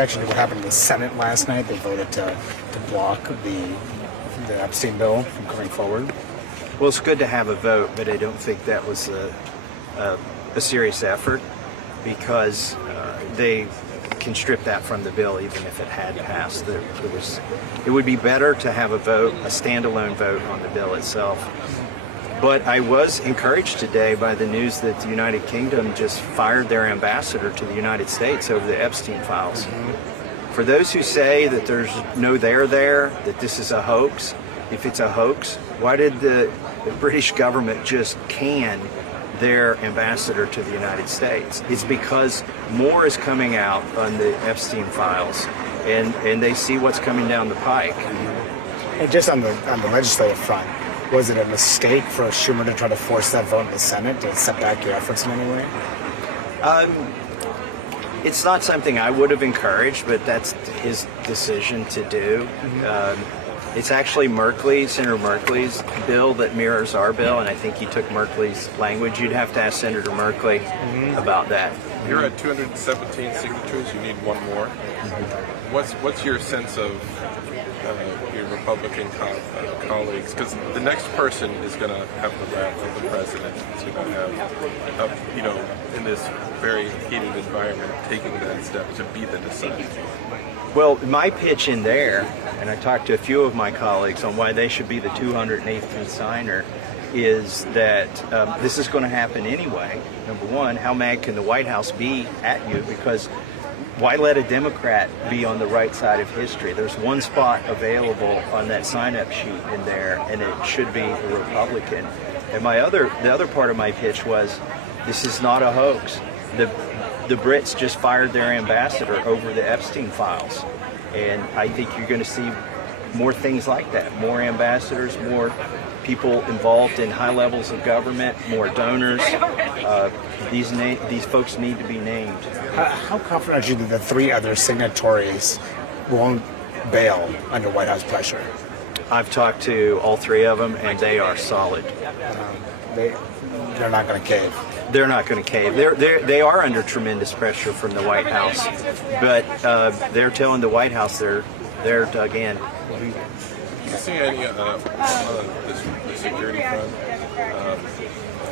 Actually, what happened in the Senate last night, they voted to block the Epstein bill from coming forward. Well, it's good to have a vote, but I don't think that was a serious effort because they can strip that from the bill even if it had passed. It would be better to have a vote, a standalone vote on the bill itself. But I was encouraged today by the news that the United Kingdom just fired their ambassador to the United States over the Epstein files. For those who say that there's no there there, that this is a hoax, if it's a hoax, why did the British government just can their ambassador to the United States? It's because more is coming out on the Epstein files, and they see what's coming down the pike. And just on the legislative front, was it a mistake for Schumer to try to force that vote in the Senate to set back your efforts in any way? It's not something I would have encouraged, but that's his decision to do. It's actually Senator Merkley's bill that mirrors our bill, and I think he took Merkley's language. You'd have to ask Senator Merkley about that. You're at 217 signatures. You need one more. What's your sense of your Republican colleagues? Because the next person is going to have the wrath of the president. Is going to have, in this very heated environment, taking that step to be the decider. Well, my pitch in there, and I talked to a few of my colleagues on why they should be the 218th signer, is that this is going to happen anyway. Number one, how mad can the White House be at you? Because why let a Democrat be on the right side of history? There's one spot available on that sign-up sheet in there, and it should be a Republican. And the other part of my pitch was, this is not a hoax. The Brits just fired their ambassador over the Epstein files, and I think you're going to see more things like that. More ambassadors, more people involved in high levels of government, more donors. These folks need to be named. How confident are you that the three other signatories won't bail under White House pressure? I've talked to all three of them, and they are solid. They're not going to cave. They're not going to cave. They are under tremendous pressure from the White House, but they're telling the White House they're dug in. Do you see any on the security front?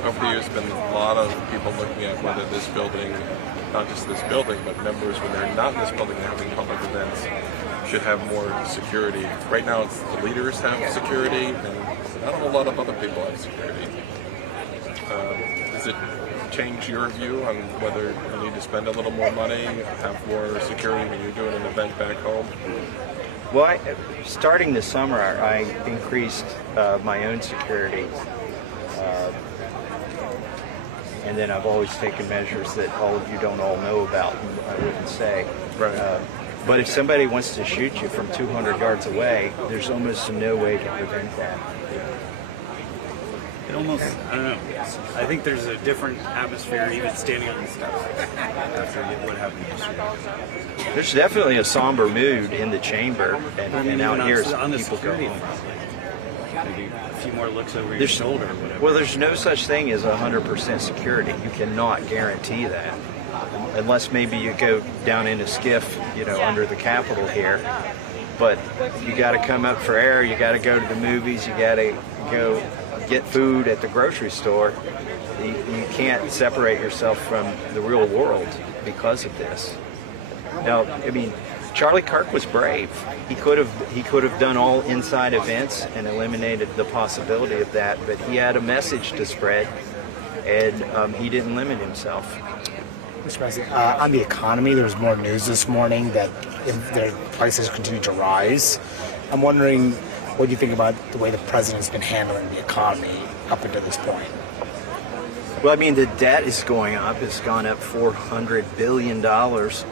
Over the years, there's been a lot of people looking at whether this building, not just this building, but members when they're not in this building, they're having public events, should have more security. Right now, it's the leaders have security, and not a whole lot of other people have security. Does it change your view on whether you need to spend a little more money, have more security when you're doing an event back home? Well, starting this summer, I increased my own security, and then I've always taken measures that all of you don't all know about, and I wouldn't say. Right. But if somebody wants to shoot you from 200 yards away, there's almost no way to prevent that. It almost, I don't know. I think there's a different atmosphere even standing on the steps after what happened yesterday. There's definitely a somber mood in the chamber, and out here on the people go security home. Maybe a few more looks over your shoulder or whatever. Well, there's no such thing as 100% security. You cannot guarantee that. Unless maybe you go down in a skiff, under the Capitol here. But you got to come up for air, you got to go to the movies, you got to go get food at the grocery store. You can't separate yourself from the real world because of this. Now, Charlie Kirk was brave. He could have done all inside events and eliminated the possibility of that, but he had a message to spread, and he didn't limit himself. Mr. Massie, on the economy, there's more news this morning that their prices continue to rise. I'm wondering, what do you think about the way the president's been handling the economy up until this point? Well, the debt is going up. It's gone up $400 billion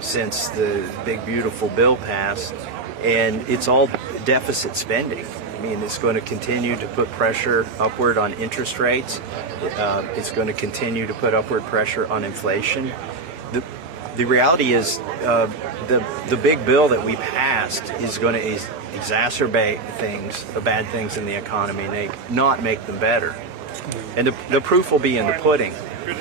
since the big, beautiful bill passed, and it's all deficit spending. It's going to continue to put pressure upward on interest rates. It's going to continue to put upward pressure on inflation. The reality is the big bill that we passed is going to exacerbate bad things in the economy, not make them better. And the proof will be in the pudding.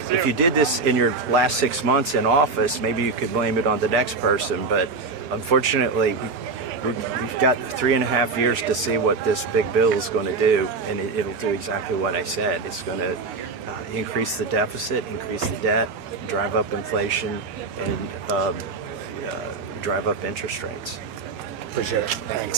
If you did this in your last 6 months in office, maybe you could blame it on the next person, but unfortunately, we've got 3.5 years to see what this big bill is going to do, and it'll do exactly what I said. It's going to increase the deficit, increase the debt, drive up inflation, and drive up interest rates. Appreciate it. Thanks.